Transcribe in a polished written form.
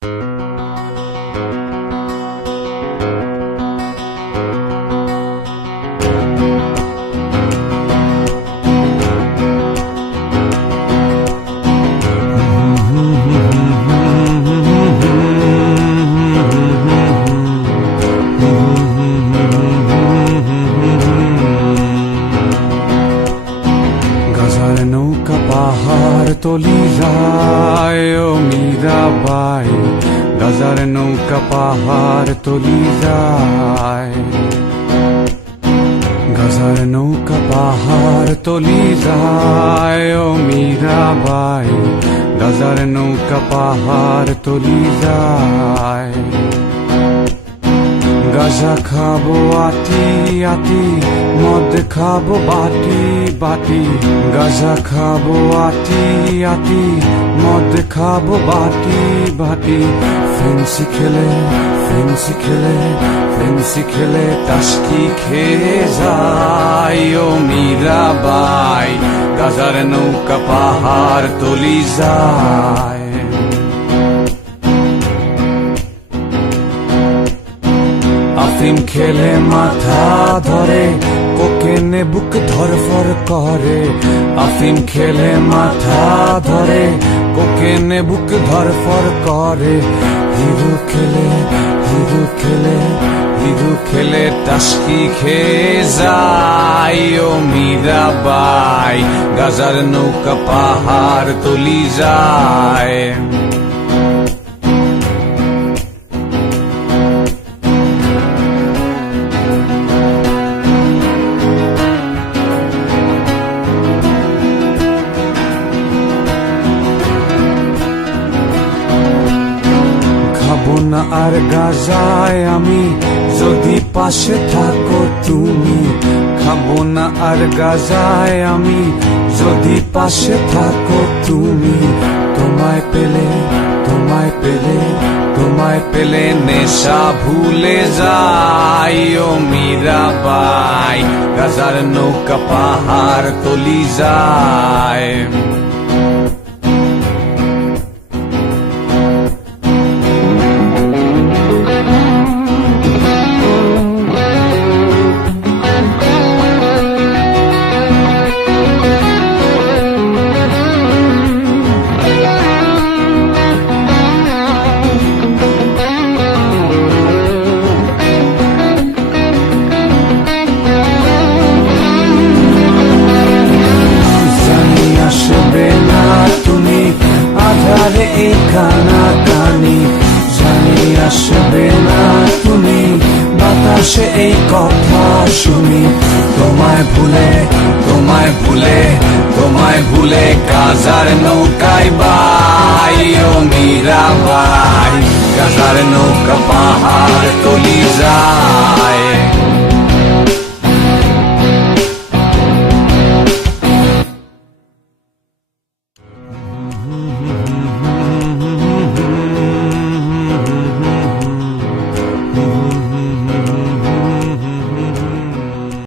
গাজার নৌকা পাহাড় তলি যায় ও মীরাবাই, গাজার নৌকা পাহাড় তলি যায়, গাজার নৌকা পাহাড় তলি যায় ও মীরাবাই, গাজার নৌকা পাহাড় তলি যায়। গাজা খাবো আটি আটি, মদ খাবো বাটি বাটি, গাজা খাবো আটি আটি, মদ খাবো বাটি বাটি। ফেন্সি খেলে ফেন্সি খেলে ফেন্সি খেলে টাসকি খেয়ে যায় ও মীরাবাই, গাজার নৌকা পাহাড় তলি যায়। আফিম খেলে মাথা ধরে, কোকেনে বুক ধরফর করে, আফিম খেলে মাথা ধরে, কোকেনে বুক ধরফর করে। হিরু খেলে হিরু খেলে হিরু খেলে টাসকি খেয়ে যায় ও মীরাবাই, গাজার নৌকা পাহাড় তলি যায়। খাবো না আর গাজায় আমি, যদি পাশে থাকো তুমি। খাবো না আর গাজায় আমি, যদি পাশে থাকো তুমি। তোমায় পেলে তোমায় পেলে তোমায় পেলে নেশা ভুলে যাই ও মীরাবাই, গাজার নৌকা পাহাড় তলি যায়। আধারে এই কানাকানি জানি আসবে না তুমি, বাতাসে এই কথা শুনি। তোমায় ভুলে তোমায় ভুলে তোমায় ভুলে গাজার নৌকায় বাই ও মীরাবাই, গাজার নৌকা পাহাড় তলি যায়।